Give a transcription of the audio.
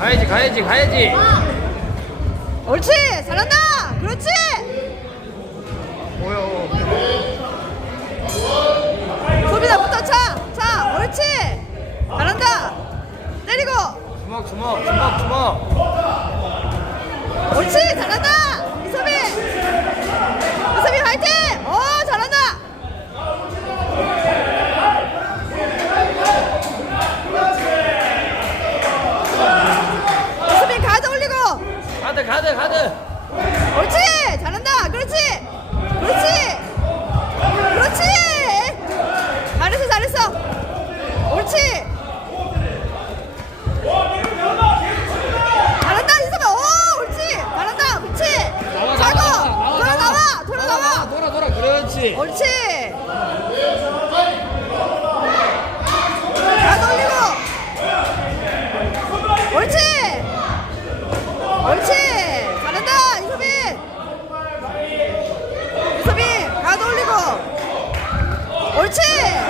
가야지 가야지 가야지. 옳지! 잘한다! 그렇지! 뭐야 소빈아 붙어 차차! 옳지! 잘한다! 때리고! 주먹 주먹 주먹 주먹. 옳지! 잘한다 가드 가드 가드. 옳지! 잘한다! 그렇지! 그렇지! 그렇지! 잘했어 잘했어! 옳지! 잘한다 이소빈 오 옳지! 잘한다 그렇지! 나와 자고! 돌아 나와 돌아 나와! 돌아 돌아 그렇지. 옳지! 다 돌리고! 옳지 옳지!